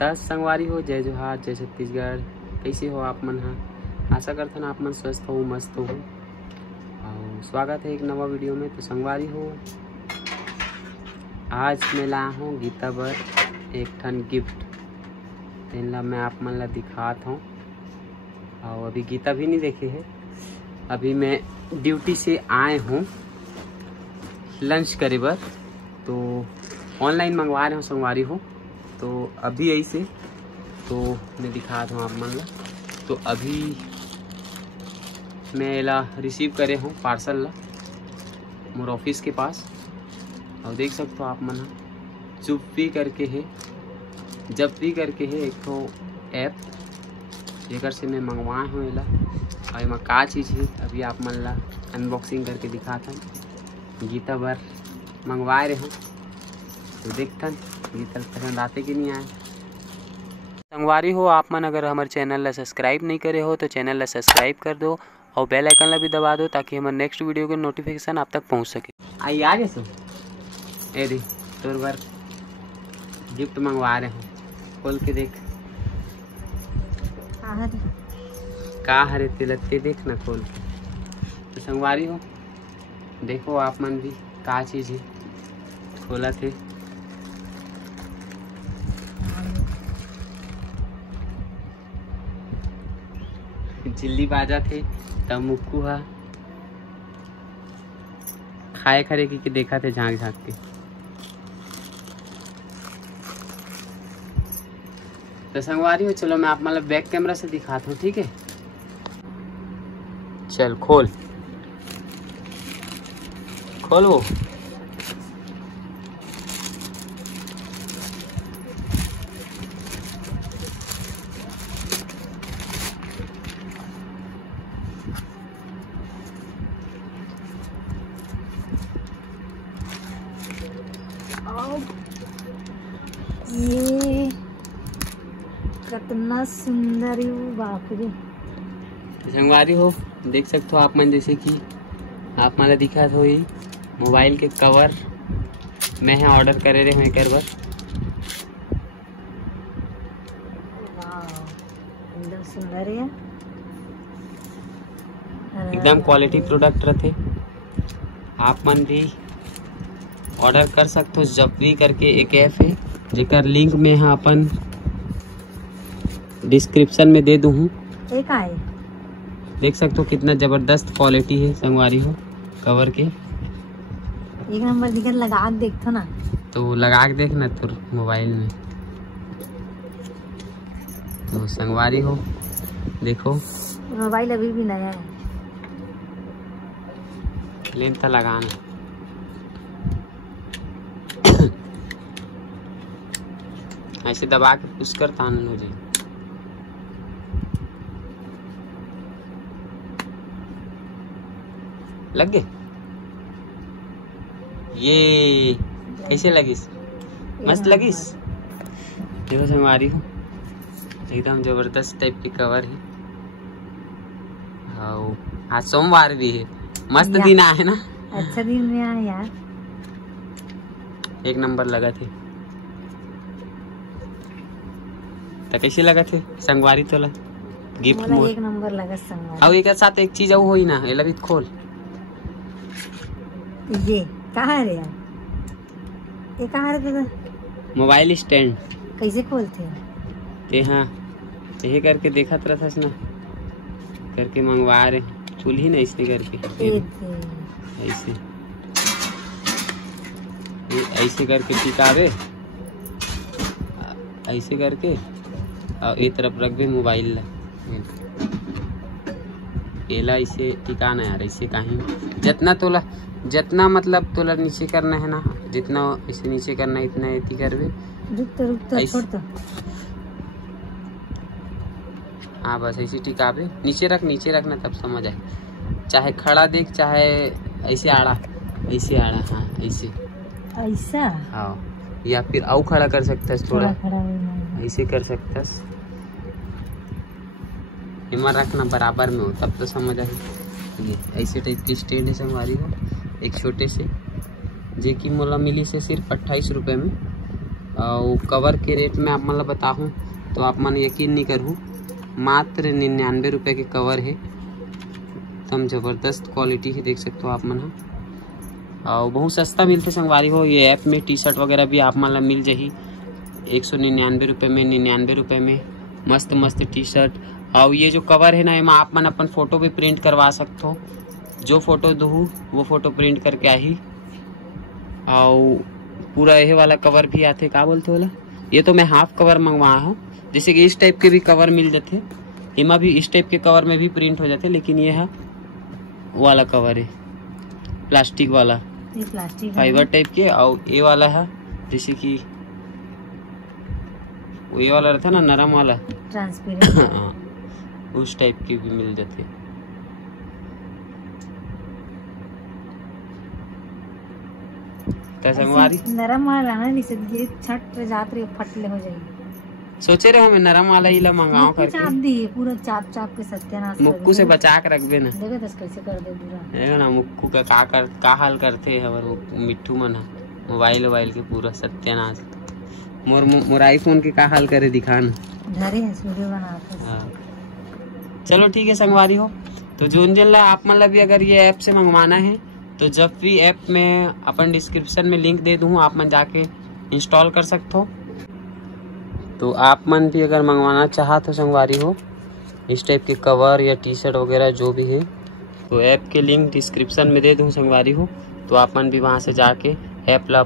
तस संगवारी हो, जय जोहार, जय छत्तीसगढ़। कैसे हो आप मन? हाँ, आशा करथन आप मन स्वस्थ हो, मस्त हो। और स्वागत है एक नवा वीडियो में। तो संगवारी हो, आज मैं लाया हूँ गीता बर एक ठन गिफ्ट। तेन मैं आप मन ला दिखात हूँ। और अभी गीता भी नहीं देखे है। अभी मैं ड्यूटी से आए हूँ लंच करे बर, तो ऑनलाइन मंगवा रहे हो संगवारी हो। तो अभी ऐसे तो मैं दिखाता हूँ आप मन ला। तो अभी मैं ला रिसीव करे हूँ पार्सल ला मोर ऑफिस के पास। और देख सकते हो आप मन चुप भी करके है, जब भी करके है एक तो ऐप जेकर से मैं मंगवाए हूँ एला। और एमा का चीज़ है अभी आप मन ला अनबॉक्सिंग करके दिखाता हूँ। गीता बर मंगवाए रहे हूँ तो देखथन गीता पसंद आते कि नहीं आए। संगवारी हो, आप मन अगर हमारे चैनल ला सब्सक्राइब नहीं करे हो तो चैनल ला सब्सक्राइब कर दो और बेल आइकन ला भी दबा दो ताकि हमारे नेक्स्ट वीडियो के नोटिफिकेशन आप तक पहुंच सके। आई आ गए सो ए दी तोर बार गिफ्ट मंगवा रहे हो, खोल के देख का हरे तिलते देख ना खोल के। तो संगवारी हो देखो आप मन भी का चीज़ है, खोला थे चिल्ली बाजा थे तब मुक्कू हा खाए खरे की देखा थे झांक झांक के। तो संगवारी हो चलो मैं आप मतलब बैक कैमरा से दिखाता हूँ, ठीक है? चल खोल खोल वो ये कितना सुंदर है बाप रे। संगवारी हो देख सकते हो आप मन, जैसे कि आप मन दिखा हो ही मोबाइल के कवर मैं है ऑर्डर करे रहे हूँ एक बार। एकदम सुंदर है, एकदम क्वालिटी प्रोडक्ट रहते। आप मन भी ऑर्डर कर सकते हो जपरी करके एक ऐप है जेकर लिंक में यहाँ अपन डिस्क्रिप्शन में दे दूँ हूँ। एक आए देख सकते हो कितना जबरदस्त क्वालिटी है संगवारी हो कवर के। एक नंबर दिखर लगा के देखो ना, तो लगा के देखना तो मोबाइल में। तो संगवारी हो देखो मोबाइल अभी भी नया है, लेन तो लगाना। ऐसे दबा के पुश कर तान हो जाए। लग गए? ये कैसे लगिस? मस्त लगिस? देखो संगवारी हो एकदम जबरदस्त टाइप की कवर है। हाँ आज सोमवार भी है, मस्त दिन आए ना। अच्छा दिन में आया यार, एक नंबर लगा थे। तो कैसे लगा थे संगवारी तोला गिफ्ट मोर? एक नंबर लगा संगवारी। और एक साथ एक चीज हो ही ना, ये लगी खोल। ये कहाँ है यार? ये कहाँ है? मोबाइल स्टैंड कैसे खोलते हैं? ते हाँ यही करके देखा था ना, करके मंगवा रहे चूल्ही ना ऐसे करके ऐसे ऐसे करके टिकावे, ऐसे करके और एक तरफ रख दे मोबाइल ला। एला इसे टिकाना यार, ऐसे कहीं जितना तोला जितना मतलब तोला नीचे करना है ना, जितना इसे नीचे करना है इतना ऐसी करवे। रुक हाँ बस ऐसे टिकावे, नीचे रखना तब समझ आए। चाहे खड़ा देख चाहे ऐसे आड़ा हाँ ऐसे ऐसा। हाँ या फिर आउ खड़ा कर सकता है, थोड़ा ऐसे कर सकता है। हिम्मत रखना बराबर में हो तब तो समझ आए। ये ऐसे टाइप की स्टैंड है संगवारी हो, एक छोटे से जे की मोला मिली से सिर्फ 28 रुपये में। और कवर के रेट में आप मतलब बताऊँ तो आप मन यकीन नहीं करूँ, मात्र 99 रुपये के कवर है। एकदम ज़बरदस्त क्वालिटी है, देख सकते हो आप मन। और बहुत सस्ता मिलते संगवारी हो। ये ऐप में टी शर्ट वगैरह भी आप मतलब मिल जाही 199 रुपये में, 99 रुपये में। मस्त मस्त टी शर्ट। और ये जो कवर है ना, एम आप मन अपन फ़ोटो भी प्रिंट करवा सकते हो। जो फोटो दूँ वो फोटो प्रिंट करके आही। और पूरा यह वाला कवर भी आते, का बोलते बोला, ये तो मैं हाफ कवर मंगवाया हूँ। जैसे कि इस टाइप के भी कवर मिल जाते, इमा भी इस टाइप के कवर में भी प्रिंट हो जाते, लेकिन ये है वाला कवर है प्लास्टिक वाला, ये प्लास्टिक फाइबर टाइप के। और ये वाला है जैसे कि वो ये वाला रहता ना, नरम वाला, ट्रांसपेरेंट उस टाइप के भी मिल जाते। संगवारी नरम वाला ना, जैसे ये छट जात रही फटले हो जाएगी। सोचे रहे मैं नरम वाला ही ला मंगाऊं करके। चाप दी पूरा चाप चाप के सत्यानाश। मुक्कू से बचा के रखबे ना, देखो दस कैसे कर दे पूरा। देखो ना मुक्कू का का हाल करते है वो मिट्टू मन है, मोबाइल के पूरा सत्यानाश। मोर आईफोन के का हाल करे दिखान घरे है वीडियो बनाते। चलो ठीक है संगवारी हो। तो जोन जिला आप मतलब भी अगर ये ऐप से मंगवाना है तो जब भी ऐप में अपन डिस्क्रिप्शन में लिंक दे दूँ, आप मन जाके इंस्टॉल कर सकते हो। तो आप मन भी अगर मंगवाना चाहा तो संगवारी हो इस टाइप के कवर या टी शर्ट वगैरह जो भी है, तो ऐप के लिंक डिस्क्रिप्शन में दे दूँ संगवारी हो। तो आप मन भी वहाँ से जाके ऐप ला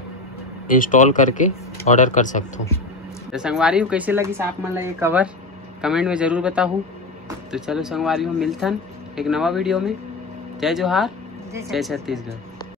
इंस्टॉल करके ऑर्डर कर सकते हो। तो संगवारी हो कैसे लगी आप मन ये कवर कमेंट में ज़रूर बताऊँ। तो चलो संगवारी हो, मिलथन एक नवा वीडियो में। जय जोहार, जय छत्तीसगढ़।